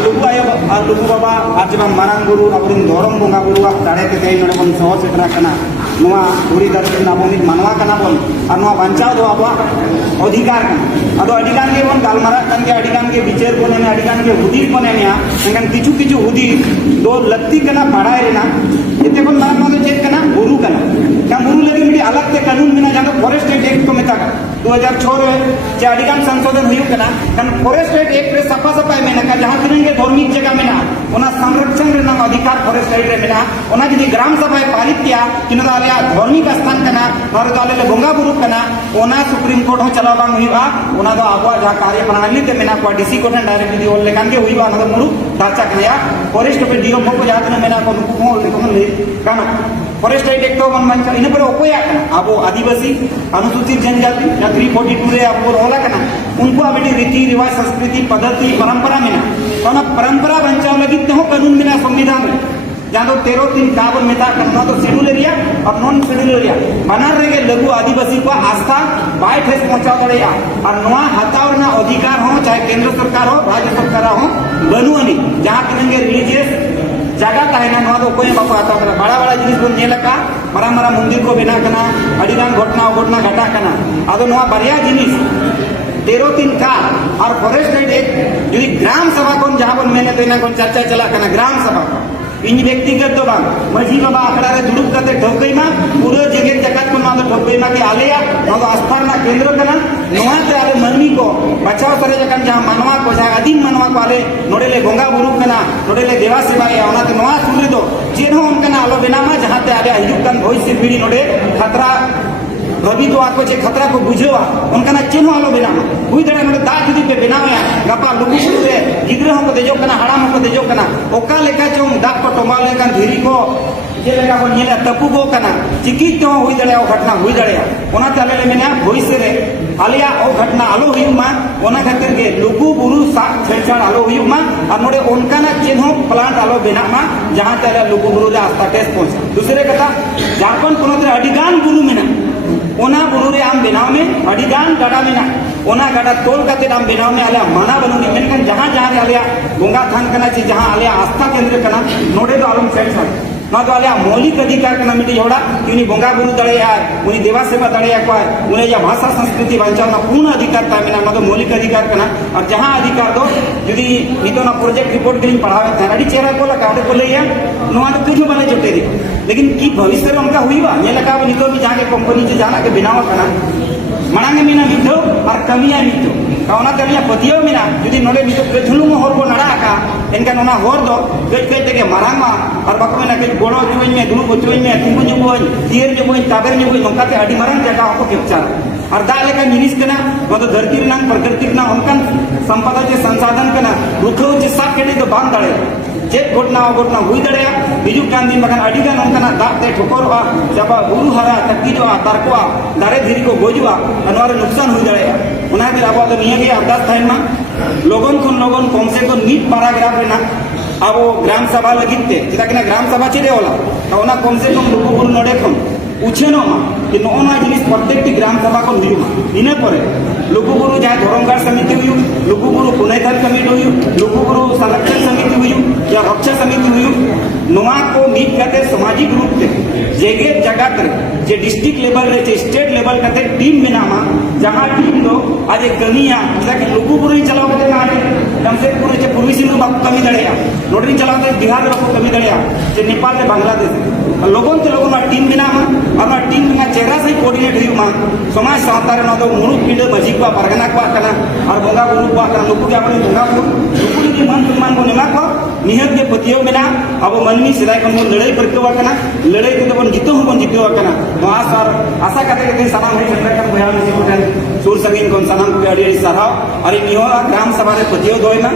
लुगु आयो लुगु बाबा आज मारांग गुरु अब धरम बंगा बुरुआ दाड़े ते तेज नोडे बन सह सेटरा कना नोआ धुरी धरती नाबो मित मानवा कना बन और नोआ बांचाव दो आबो अधिकार कना अदो अडिगान के बन गालमारा कन के अडिगान के विचार को ने अडिगान के हुदी को ने या एंगन किछु किछु हुदी दो लत्ती कना पढ़ाए रेना इते बन मारा नो चेक कना बुरु कना का बुरु लगे मिडी अलग ते कानून बिना जानो फॉरेस्ट एक्ट को मेता 2006 रे जे अडिगान संशोधन हुई कना कन फॉरेस्ट एक्ट रे सफा सफाई में का जहां तिरंगे धार्मिक जगह में ना ओना संरक्षण रे ना अधिकार फॉरेस्ट एक्ट रे में ना ओना जदी ग्राम सभा पालित किया किन दालिया धार्मिक स्थान कना और दाले बंगा बुरु कना ओना सुप्रीम कोर्ट हो चला बांग हुईबा ओना दो आबो जहां कार्य प्रणाली ते मेना को डीसी कोर्ट डायरेक्ट दी ओल लेकान के हुईबा ना मुरु दाचा कया फॉरेस्ट पे डीओ को जात ने मेना को को ले काना फॉरेस्ट एक्ट तो मन मन इन पर ओकोया आबो आदिवासी अनुसूचित जनजाति 342 रे आपको रोला कना उनको अबे रीति रिवाज संस्कृति पद्धति परंपरा में ना परंपरा बचाव लगी तो कानून में संविधान में जहाँ तो 13(3) काबन मेता करना तो शेड्यूल एरिया और नॉन शेड्यूल एरिया बना रहे लघु आदिवासी को आस्था बाय ठेस पहुंचा दड़ेया और नवा हताव ना अधिकार हो चाहे केंद्र सरकार हो राज्य सरकार हो बनुअनी जहाँ किनेंगे रिलीजियस जगह कहना नवा तो कोई बापा आता है बड़ा बड़ा जिनिस बन नेला का मरा मरा मंदिर को बिना कना अडिगान घटना घटना घटा कना आदो नवा बढ़िया जिनिस 13(3) का और फॉरेस्ट एक्ट यदि ग्राम सभा को जहाँ बन मैंने तो इना चर्चा चला कना ग्राम सभा इन व्यक्तिगत तो बांग मजी बाबा अखड़ा रे दुड़ुब कते ठोकई मा पूरे जगह जगत को ना ठोकई मा के आलेया ना तो आस्थार ना केंद्र कना नोआ ते आले मनमी को बचाव करे जकन जहां मनवा को जहां आदिम मनवा को आले नोडेले गंगा बुरु कना नोडेले देवा सेवा या ओना ते नोआ सुरे दो जेनो उनकना आलो बेनामा जहां ते आले हिजुकन भविष्य पीढ़ी नोडे खतरा भवी तो आपको जे खतरा को बुझेवा उनका चिन्ह आलो बिना हुई दड़े नोडे दा जुदी पे बनावे गपा लुगु रे गिद्रा को देजो कना हड़ाम को देजो कना ओका लेका जो दाग को टोमा लेका धीरी को जे लेका को नेला तपु को कना चिकी तो हुई दड़े ओ घटना हुई दड़े ओना चले ले मेना भविष्य रे आलिया ओ घटना आलो हुई मा ओना खातिर के लुगु बुरु सा छेड़छाड़ आलो हुई मा और नोडे उनका ना चिन्ह प्लांट आलो बिना मा जहां चले लुगु बुरु रे आस्था टेस्ट पहुंचा दूसरे कथा झारखंड पुनः अडिगान बुरु में ओना बुरु रे आम बेनाव में अडिगान गड़ा में ना ओना गड़ा तोल कते आम बेनाव में आलिया मना बनुनी मेनकन जहां जहां आलिया गंगा थान कना चे जहां आलिया आस्था केंद्र कना नोडे तो आलम सेट छाड़ ना तो आलिया मौलिक अधिकार कना मिटी जोड़ा उनी गंगा बुरु दड़ेया उनी देवा सेवा दड़ेया को उनी या भाषा संस्कृति बचावना पूर्ण अधिकार ता मेना ना तो मौलिक अधिकार कना और जहां अधिकार दो यदि नितो ना प्रोजेक्ट रिपोर्ट दिन पढ़ावे था अडी चेहरा को लगा को लेया नोआ तो कुछ बने जोटे दी लेकिन की भविष्य में उनका हुईबा ये लगा नितो भी जाके कंपनी से जाना के बिनाव कना मनांगे मीना मिथो और कमिया मिथो कावना कमिया पतियो मीना यदि नोडे मिथो के झुलुम होर को नड़ा का इनका नोना होर दो कई कई तके मारामा और बाको में के गोड़ो जुइन में दुनु जुइन में तुंगु जुइन तीर जुइन ताबर जुइन नोका ते अडी मारन जगह को कैप्चर और दा लेका जिनिस कना मतलब धरती रना प्रकृति रना उनकन संपदा के संसाधन कना रुखो जे साथ के तो बांध दड़े चेक घटना हुई दड़े हिजू कान दिन बगान अडिगान उनकना दाते ठोकरवा जब बुरु हरा तकीजो तारकोआ दारे धीरी को गोजुआ अनवारे नुकसान हुई दड़े उना के अब तो निये के अरदास थाइन मा लोगन कम से कम नीट पैराग्राफ रेना अब ग्राम सभा लगिते चिता के ग्राम सभा चिदे होला तो ओना कम से कम लोगो बुरु नडे खन उछेनो मा कि नोना जिनिस प्रत्येक ग्राम सभा को हुई इने परे लुगु बुरु जहाँ धरमगार समिति हुई लुगु बुरु पुनैथल कमिटी हुई लुगु बुरु संरक्षण समिति हुई या रक्षा समिति हुई नोआ को नीट करते सामाजिक रूप से जगह जगह करे जे डिस्ट्रिक्ट लेवल रे जे स्टेट लेवल करते टीम बनामा जहाँ टीम दो आज कमिया जैसे लुगु बुरु ही चलाओ करते ना कम से पूरे जे पूर्वी सिंह बापू कमी दड़ेया नोटरी चलाते बिहार बापू कमी दड़ेया जे नेपाल से बांग्लादेश लोगों के लोगों ना टीम बनामा और टीम में चेहरा से कोऑर्डिनेट हुई मा समाज सावतार ना तो मुरु पिंड मजी को परगना को कना और बंगा बुरु को कना लोगों के अपने बंगा बुरु लोगों के मन सम्मान को निमा को निहत के पतियो में ना अब मनमी सिदाय को लड़ाई करके कना लड़ाई के तो बन जीतो हो बन जीतो कना वहां सर आशा करते के सलाम है चंद्र का भया में को सूर संगीन को सलाम को अड़ी सराव अरे नियो ग्राम सभा रे पतियो दोयना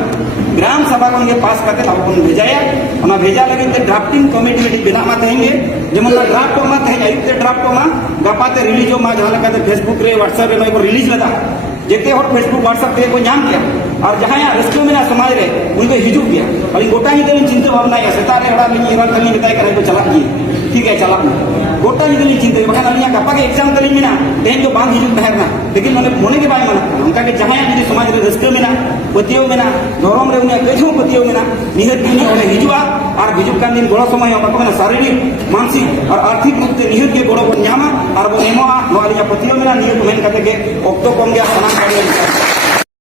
ग्राम सभा को पास करते अब को भेजाया ओना भेजा लगे ते ड्राफ्टिंग कमेटी में बिना मा कहेंगे जेमन ड्राफ्ट मा थे आइते ड्राफ्ट मा गपाते रिलीज मा जहां लगा फेसबुक रे व्हाट्सएप रे को रिलीज लगा जेते और फेसबुक व्हाट्सएप रे को नाम किया और जहाँ रस्क में समाज रे उन हिजुग गया अली गोटा ही चिंता भावना सेता हड़ा तली बताए को चला ठीक है चला गोटा ही चिंता बखान अली गपा के एग्जाम तली में तेज जो बांग हिजुग तहरना लेकिन मैंने मोने के बाय मना उनका के जहाँ जुदी समाज रे रस्क में पतियों में धर्म रे उन्हें कई पतियों में निहत दिन हिजुआ और हिजुग कान दिन गोड़ो समय बाको शारीरिक मानसिक और आर्थिक रूप से निहत के गोड़ो बन नामा और वो नेमोआ पतियों में निहत मेन करते के ऑक्टो कम गया सनाम